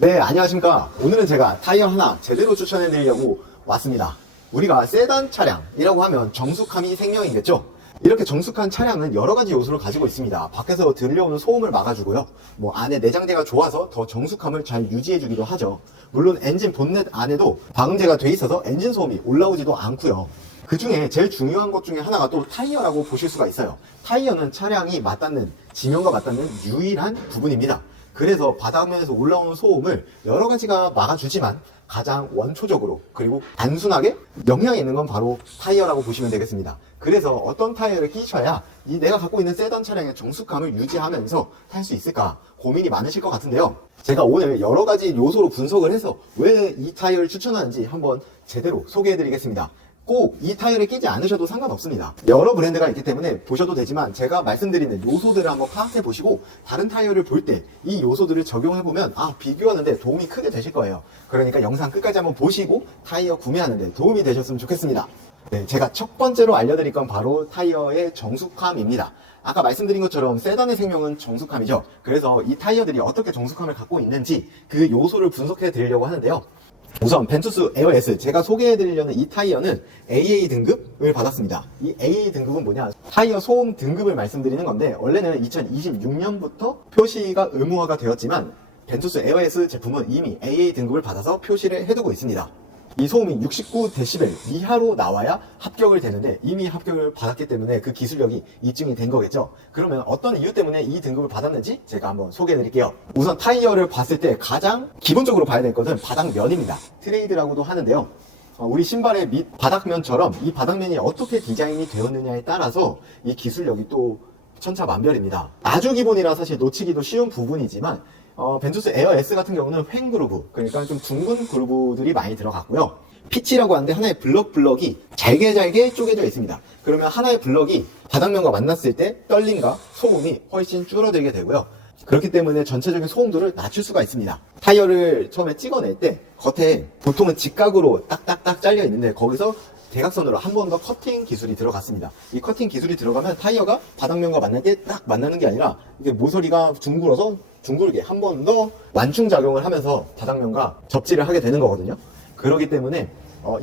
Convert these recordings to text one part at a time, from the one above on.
네, 안녕하십니까. 오늘은 제가 타이어 하나 제대로 추천해 드리려고 왔습니다. 우리가 세단 차량이라고 하면 정숙함이 생명이겠죠. 이렇게 정숙한 차량은 여러 가지 요소를 가지고 있습니다. 밖에서 들려오는 소음을 막아주고요. 안에 내장재가 좋아서 더 정숙함을 잘 유지해주기도 하죠. 물론 엔진 본넷 안에도 방음제가 돼 있어서 엔진 소음이 올라오지도 않고요. 그 중에 제일 중요한 것 중에 하나가 또 타이어라고 보실 수가 있어요. 타이어는 차량이 맞닿는, 지면과 맞닿는 유일한 부분입니다. 그래서 바닥면에서 올라오는 소음을 여러 가지가 막아주지만 가장 원초적으로 그리고 단순하게 영향이 있는 건 바로 타이어라고 보시면 되겠습니다. 그래서 어떤 타이어를 끼셔야 내가 갖고 있는 세단 차량의 정숙함을 유지하면서 탈 수 있을까 고민이 많으실 것 같은데요. 제가 오늘 여러 가지 요소로 분석을 해서 왜 이 타이어를 추천하는지 한번 제대로 소개해 드리겠습니다. 꼭 이 타이어를 끼지 않으셔도 상관없습니다. 여러 브랜드가 있기 때문에 보셔도 되지만 제가 말씀드리는 요소들을 한번 파악해 보시고 다른 타이어를 볼 때 이 요소들을 적용해 보면 비교하는데 도움이 크게 되실 거예요. 그러니까 영상 끝까지 한번 보시고 타이어 구매하는데 도움이 되셨으면 좋겠습니다. 네, 제가 첫 번째로 알려드릴 건 바로 타이어의 정숙함입니다. 아까 말씀드린 것처럼 세단의 생명은 정숙함이죠. 그래서 이 타이어들이 어떻게 정숙함을 갖고 있는지 그 요소를 분석해 드리려고 하는데요. 우선 벤투스 에어S, 제가 소개해드리려는 이 타이어는 AA 등급을 받았습니다. 이 AA 등급은 뭐냐, 타이어 소음 등급을 말씀드리는 건데 원래는 2026년부터 표시가 의무화가 되었지만 벤투스 에어S 제품은 이미 AA 등급을 받아서 표시를 해두고 있습니다. 이 소음이 69dB 이하로 나와야 합격을 되는데 이미 합격을 받았기 때문에 그 기술력이 입증이 된 거겠죠. 그러면 어떤 이유 때문에 이 등급을 받았는지 제가 한번 소개해 드릴게요. 우선 타이어를 봤을 때 가장 기본적으로 봐야 될 것은 바닥면입니다. 트레이드라고도 하는데요. 우리 신발의 밑 바닥면처럼 이 바닥면이 어떻게 디자인이 되었느냐에 따라서 이 기술력이 또 천차만별입니다. 아주 기본이라 사실 놓치기도 쉬운 부분이지만 벤투스 에어 S 같은 경우는 횡 그루브, 그러니까 좀 둥근 그루브들이 많이 들어갔고요. 피치라고 하는데 하나의 블럭이 잘게 쪼개져 있습니다. 그러면 하나의 블럭이 바닥면과 만났을 때 떨림과 소음이 훨씬 줄어들게 되고요. 그렇기 때문에 전체적인 소음도를 낮출 수가 있습니다. 타이어를 처음에 찍어낼 때 겉에 보통은 직각으로 딱딱딱 잘려 있는데 거기서 대각선으로 한 번 더 커팅 기술이 들어갔습니다. 이 커팅 기술이 들어가면 타이어가 바닥면과 만날 때 딱 만나는 게 아니라 이게 모서리가 둥글게 한 번 더 완충 작용을 하면서 바닥면과 접지를 하게 되는 거거든요. 그렇기 때문에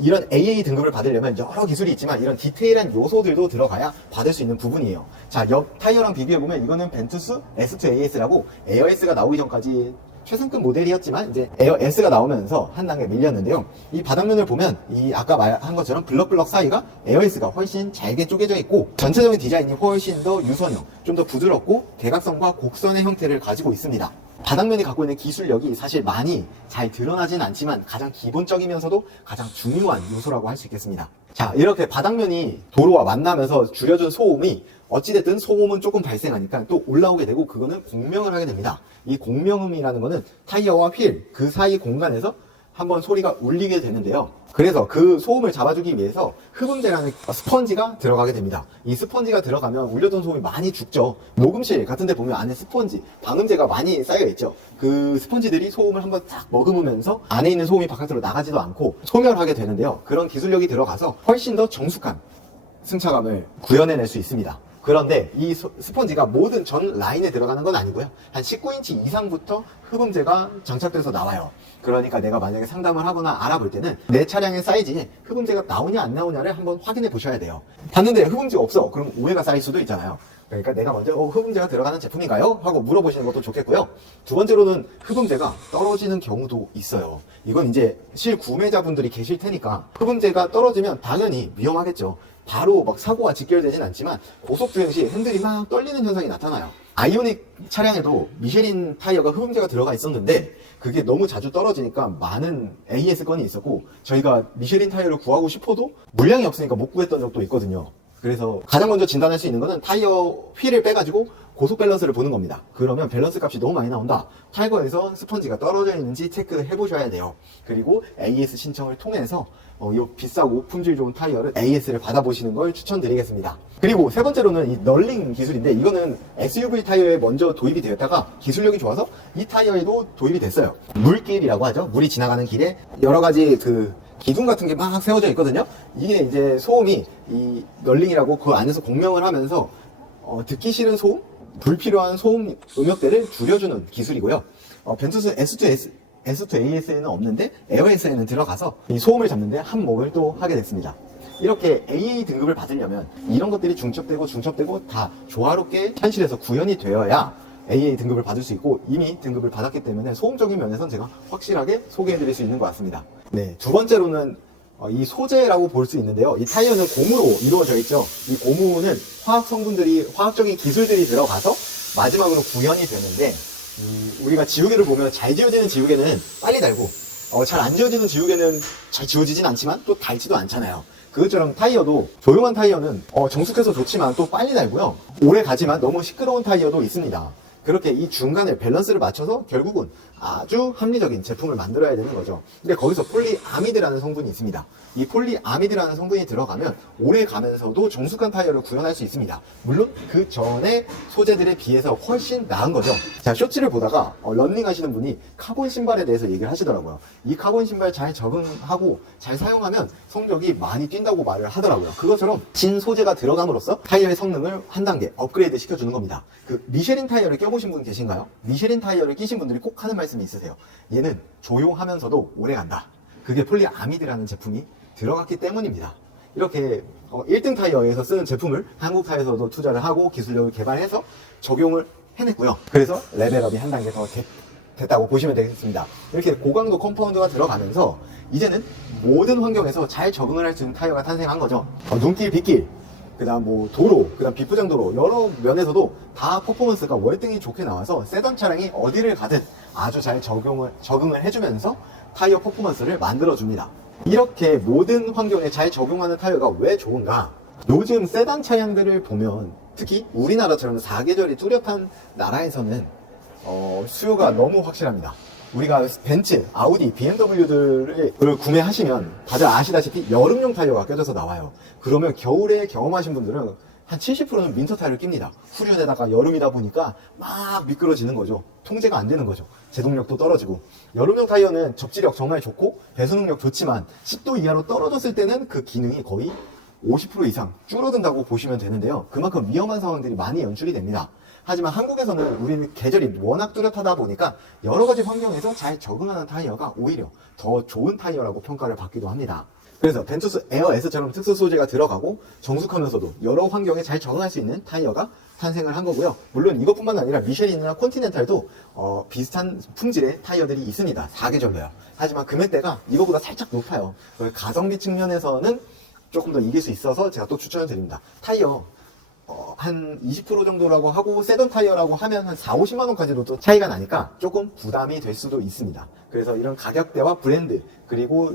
이런 AA 등급을 받으려면 여러 기술이 있지만 이런 디테일한 요소들도 들어가야 받을 수 있는 부분이에요. 자, 옆 타이어랑 비교해보면 이거는 벤투스 S2 AS라고 에어S가 나오기 전까지 최상급 모델이었지만 이제 에어 S가 나오면서 한 단계 밀렸는데요. 이 바닥면을 보면 이 아까 말한 것처럼 블럭 사이가 에어 S가 훨씬 잘게 쪼개져 있고 전체적인 디자인이 훨씬 더 유선형, 좀 더 부드럽고 대각선과 곡선의 형태를 가지고 있습니다. 바닥면이 갖고 있는 기술력이 사실 많이 잘 드러나진 않지만 가장 기본적이면서도 가장 중요한 요소라고 할 수 있겠습니다. 자, 이렇게 바닥면이 도로와 만나면서 줄여준 소음이 어찌됐든 소음은 조금 발생하니까 또 올라오게 되고 그거는 공명을 하게 됩니다. 이 공명음이라는 거는 타이어와 휠 그 사이 공간에서 한번 소리가 울리게 되는데요. 그래서 그 소음을 잡아주기 위해서 흡음재라는 스펀지가 들어가게 됩니다. 이 스펀지가 들어가면 울렸던 소음이 많이 죽죠. 녹음실 같은 데 보면 안에 스펀지, 방음재가 많이 쌓여있죠. 그 스펀지들이 소음을 한번 딱 머금으면서 안에 있는 소음이 바깥으로 나가지도 않고 소멸하게 되는데요. 그런 기술력이 들어가서 훨씬 더 정숙한 승차감을 구현해낼 수 있습니다. 그런데 이 스펀지가 모든 전 라인에 들어가는 건 아니고요. 한 19인치 이상부터 흡음재가 장착돼서 나와요. 그러니까 내가 만약에 상담을 하거나 알아볼 때는 내 차량의 사이즈에 흡음재가 나오냐 안 나오냐를 한번 확인해 보셔야 돼요. 봤는데 흡음재가 없어. 그럼 오해가 쌓일 수도 있잖아요. 그러니까 내가 먼저 흡음재가 들어가는 제품인가요? 하고 물어보시는 것도 좋겠고요. 두 번째로는 흡음재가 떨어지는 경우도 있어요. 이건 이제 실구매자분들이 계실 테니까 흡음재가 떨어지면 당연히 위험하겠죠. 바로 막 사고가 직결되진 않지만 고속주행 시 핸들이 막 떨리는 현상이 나타나요. 아이오닉 차량에도 미쉐린 타이어가 흡음재가 들어가 있었는데 그게 너무 자주 떨어지니까 많은 AS 건이 있었고 저희가 미쉐린 타이어를 구하고 싶어도 물량이 없으니까 못 구했던 적도 있거든요. 그래서 가장 먼저 진단할 수 있는 거는 타이어 휠을 빼가지고 고속 밸런스를 보는 겁니다. 그러면 밸런스 값이 너무 많이 나온다. 타이어에서 스펀지가 떨어져 있는지 체크해 보셔야 돼요. 그리고 AS 신청을 통해서 이 비싸고 품질 좋은 타이어를 AS를 받아보시는 걸 추천드리겠습니다. 그리고 세 번째로는 이 널링 기술인데 이거는 SUV 타이어에 먼저 도입이 되었다가 기술력이 좋아서 이 타이어에도 도입이 됐어요. 물길이라고 하죠. 물이 지나가는 길에 여러 가지 기둥 같은 게 막 세워져 있거든요. 이게 이제 소음이 이 널링이라고 그 안에서 공명을 하면서 듣기 싫은 소음, 불필요한 소음 음역대를 줄여주는 기술이고요. 벤투스 S2 S2 AS에는 없는데 에어 S에는 들어가서 이 소음을 잡는데 한몫을 또 하게 됐습니다. 이렇게 AA 등급을 받으려면 이런 것들이 중첩되고 다 조화롭게 현실에서 구현이 되어야 AA 등급을 받을 수 있고, 이미 등급을 받았기 때문에 소음적인 면에서는 제가 확실하게 소개해드릴 수 있는 것 같습니다. 네, 두 번째로는 이 소재라고 볼 수 있는데요. 이 타이어는 고무로 이루어져 있죠. 이 고무는 화학적인 기술들이 들어가서 마지막으로 구현이 되는데, 우리가 지우개를 보면 잘 지워지는 지우개는 빨리 달고, 잘 안 지워지는 지우개는 잘 지워지진 않지만 또 닳지도 않잖아요. 그것처럼 타이어도, 조용한 타이어는 정숙해서 좋지만 또 빨리 달고요. 오래 가지만 너무 시끄러운 타이어도 있습니다. 그렇게 이 중간에 밸런스를 맞춰서 결국은 아주 합리적인 제품을 만들어야 되는 거죠. 근데 거기서 폴리아미드라는 성분이 있습니다. 이 폴리아미드라는 성분이 들어가면 오래 가면서도 정숙한 타이어를 구현할 수 있습니다. 물론 그 전에 소재들에 비해서 훨씬 나은 거죠. 자, 쇼츠를 보다가 러닝 하시는 분이 카본 신발에 대해서 얘기를 하시더라고요. 이 카본 신발 잘 적응하고 잘 사용하면 성적이 많이 뛴다고 말을 하더라고요. 그것처럼 신소재가 들어감으로써 타이어의 성능을 한 단계 업그레이드 시켜주는 겁니다. 그 미쉐린 타이어를 껴보신 분 계신가요? 미쉐린 타이어를 끼신 분들이 꼭 하는 말씀이 있으세요. 얘는 조용하면서도 오래 간다. 그게 폴리아미드라는 제품이 들어갔기 때문입니다. 이렇게 1등 타이어에서 쓰는 제품을 한국 타이어에서도 투자를 하고 기술력을 개발해서 적용을 해냈고요. 그래서 레벨업이 한 단계 더 됐다고 보시면 되겠습니다. 이렇게 고강도 컴파운드가 들어가면서 이제는 모든 환경에서 잘 적응을 할 수 있는 타이어가 탄생한 거죠. 눈길, 빗길, 그 다음 도로, 그 다음 비포장도로, 여러 면에서도 다 퍼포먼스가 월등히 좋게 나와서 세단 차량이 어디를 가든 아주 잘 적응을 해주면서 타이어 퍼포먼스를 만들어줍니다. 이렇게 모든 환경에 잘 적용하는 타이어가 왜 좋은가? 요즘 세단 차량들을 보면, 특히 우리나라처럼 사계절이 뚜렷한 나라에서는 수요가 너무 확실합니다. 우리가 벤츠, 아우디, BMW들을 구매하시면 다들 아시다시피 여름용 타이어가 껴져서 나와요. 그러면 겨울에 경험하신 분들은 한 70%는 윈터 타이어를 낍니다. 후륜에다가 여름이다 보니까 막 미끄러지는 거죠. 통제가 안 되는 거죠. 제동력도 떨어지고. 여름용 타이어는 접지력 정말 좋고 배수능력 좋지만 10도 이하로 떨어졌을 때는 그 기능이 거의 50% 이상 줄어든다고 보시면 되는데요. 그만큼 위험한 상황들이 많이 연출이 됩니다. 하지만 한국에서는 우리는 계절이 워낙 뚜렷하다 보니까 여러 가지 환경에서 잘 적응하는 타이어가 오히려 더 좋은 타이어라고 평가를 받기도 합니다. 그래서 벤투스 에어 S처럼 특수 소재가 들어가고 정숙하면서도 여러 환경에 잘 적응할 수 있는 타이어가 탄생을 한 거고요. 물론 이것뿐만 아니라 미쉐린이나 컨티넨탈도 비슷한 품질의 타이어들이 있습니다. 사계절로요. 하지만 금액대가 이거보다 살짝 높아요. 가성비 측면에서는 조금 더 이길 수 있어서 제가 또 추천을 드립니다. 타이어 한 20% 정도라고 하고 세던 타이어라고 하면 한 4, 50만 원까지도 또 차이가 나니까 조금 부담이 될 수도 있습니다. 그래서 이런 가격대와 브랜드 그리고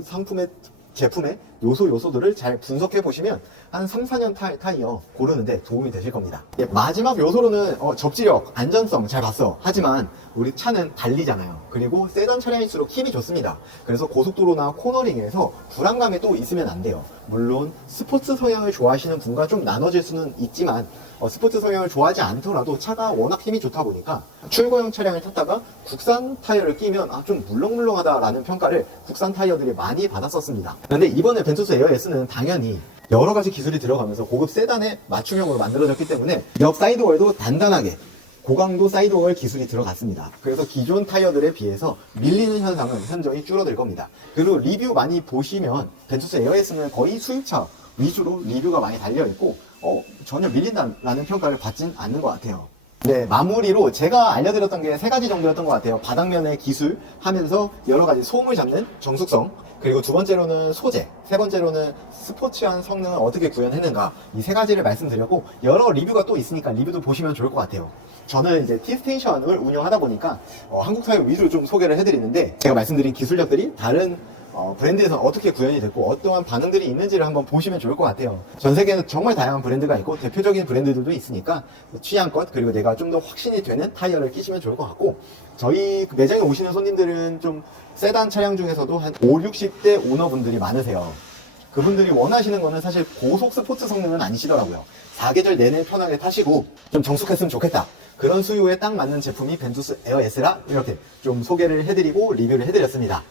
제품의 요소들을 잘 분석해 보시면 한 3, 4년 타이어 고르는데 도움이 되실 겁니다. 마지막 요소로는 접지력, 안전성 잘 봤어. 하지만 우리 차는 달리잖아요. 그리고 세단 차량일수록 힘이 좋습니다. 그래서 고속도로나 코너링에서 불안감이 또 있으면 안 돼요. 물론 스포츠 성향을 좋아하시는 분과 좀 나눠질 수는 있지만 스포츠 성향을 좋아하지 않더라도 차가 워낙 힘이 좋다 보니까 출고형 차량을 탔다가 국산 타이어를 끼면 좀 물렁물렁하다라는 평가를 국산 타이어들이 많이 받았었습니다. 그런데 이번에 벤투스 에어 S는 당연히 여러 가지 기술이 들어가면서 고급 세단에 맞춤형으로 만들어졌기 때문에 옆 사이드월도 단단하게 고강도 사이드월 기술이 들어갔습니다. 그래서 기존 타이어들에 비해서 밀리는 현상은 현저히 줄어들 겁니다. 그리고 리뷰 많이 보시면 벤투스 에어 S는 거의 수입차 위주로 리뷰가 많이 달려있고 전혀 밀린다라는 평가를 받진 않는 것 같아요. 네, 마무리로 제가 알려드렸던 게 3가지 정도였던 것 같아요. 바닥면의 기술 하면서 여러 가지 소음을 잡는 정숙성, 그리고 두 번째로는 소재, 세 번째로는 스포츠한 성능을 어떻게 구현했는가, 이 3가지를 말씀드렸고 여러 리뷰가 또 있으니까 리뷰도 보시면 좋을 것 같아요. 저는 이제 T스테이션을 운영하다 보니까 한국 타이어 위주로 좀 소개를 해드리는데 제가 말씀드린 기술력들이 다른 브랜드에서 어떻게 구현이 됐고 어떠한 반응들이 있는지를 한번 보시면 좋을 것 같아요. 전 세계에는 정말 다양한 브랜드가 있고 대표적인 브랜드들도 있으니까 취향껏 그리고 내가 좀 더 확신이 되는 타이어를 끼시면 좋을 것 같고, 저희 매장에 오시는 손님들은 좀 세단 차량 중에서도 한 5, 60대 오너분들이 많으세요. 그분들이 원하시는 거는 사실 고속 스포츠 성능은 아니시더라고요. 사계절 내내 편하게 타시고 좀 정숙했으면 좋겠다. 그런 수요에 딱 맞는 제품이 벤투스 에어 S라 이렇게 좀 소개를 해드리고 리뷰를 해드렸습니다.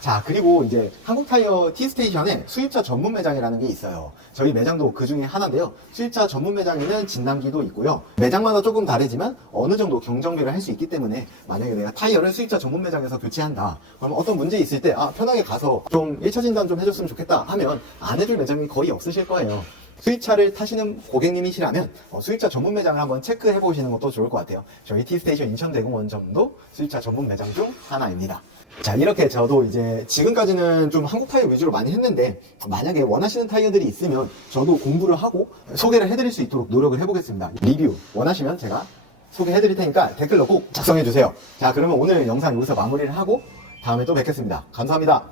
자, 그리고 이제 한국타이어 T스테이션에 수입차 전문 매장이라는 게 있어요. 저희 매장도 그 중에 하나인데요. 수입차 전문 매장에는 진단기도 있고요. 매장마다 조금 다르지만 어느 정도 경정비를 할 수 있기 때문에 만약에 내가 타이어를 수입차 전문 매장에서 교체한다. 그러면 어떤 문제 있을 때 편하게 가서 좀 1차 진단 좀 해줬으면 좋겠다 하면 안 해줄 매장이 거의 없으실 거예요. 수입차를 타시는 고객님이시라면 수입차 전문 매장을 한번 체크해 보시는 것도 좋을 것 같아요. 저희 T스테이션 인천대공원점도 수입차 전문 매장 중 하나입니다. 자, 이렇게 저도 이제 지금까지는 좀 한국 타이어 위주로 많이 했는데 만약에 원하시는 타이어들이 있으면 저도 공부를 하고 소개를 해드릴 수 있도록 노력을 해보겠습니다. 리뷰 원하시면 제가 소개해드릴 테니까 댓글로 꼭 작성해주세요. 자, 그러면 오늘 영상 여기서 마무리를 하고 다음에 또 뵙겠습니다. 감사합니다.